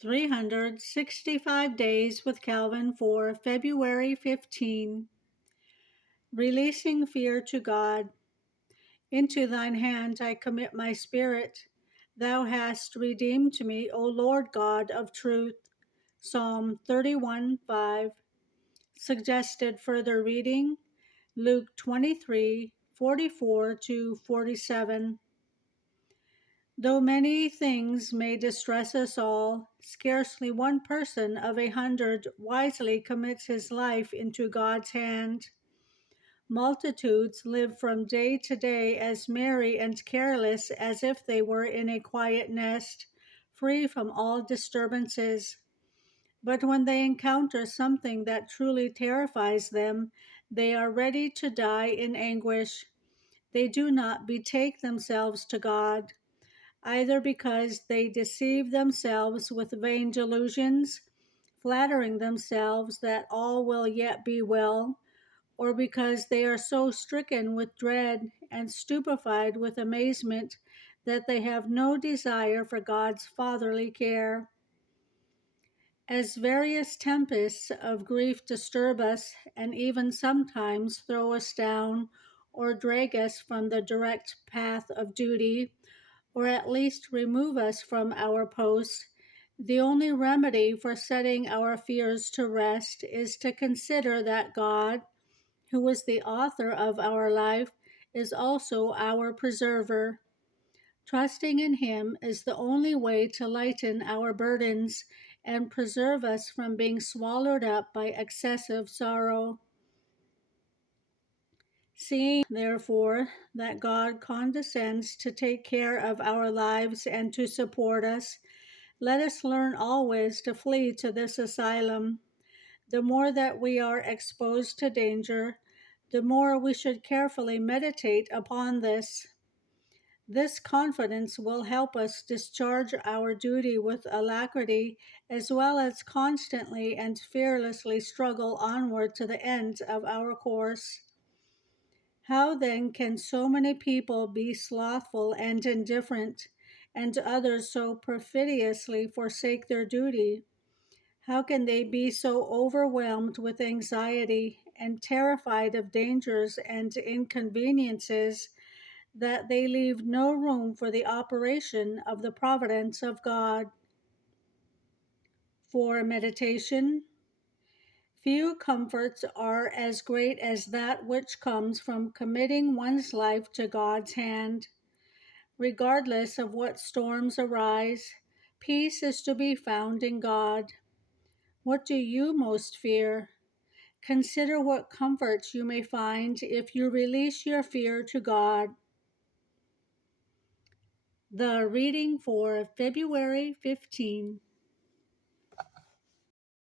365 Days with Calvin for February 15. Releasing Fear to God. Into thine hand I commit my spirit. Thou hast redeemed me, O Lord God of truth. Psalm 31:5. Suggested further reading Luke 23:44 to 47. Though many things may distress us all, scarcely one person of 100 wisely commits his life into God's hand. Multitudes live from day to day as merry and careless as if they were in a quiet nest, free from all disturbances. But when they encounter something that truly terrifies them, they are ready to die in anguish. They do not betake themselves to God, either because they deceive themselves with vain delusions, flattering themselves that all will yet be well, or because they are so stricken with dread and stupefied with amazement that they have no desire for God's fatherly care. As various tempests of grief disturb us and even sometimes throw us down or drag us from the direct path of duty, or at least remove us from our post, the only remedy for setting our fears to rest is to consider that God, who is the author of our life, is also our preserver. Trusting in Him is the only way to lighten our burdens and preserve us from being swallowed up by excessive sorrow. Seeing, therefore, that God condescends to take care of our lives and to support us, let us learn always to flee to this asylum. The more that we are exposed to danger, the more we should carefully meditate upon this. This confidence will help us discharge our duty with alacrity, as well as constantly and fearlessly struggle onward to the end of our course. How then can so many people be slothful and indifferent, and others so perfidiously forsake their duty? How can they be so overwhelmed with anxiety and terrified of dangers and inconveniences that they leave no room for the operation of the providence of God? For meditation, few comforts are as great as that which comes from committing one's life to God's hand. Regardless of what storms arise, peace is to be found in God. What do you most fear? Consider what comforts you may find if you release your fear to God. The reading for February 15.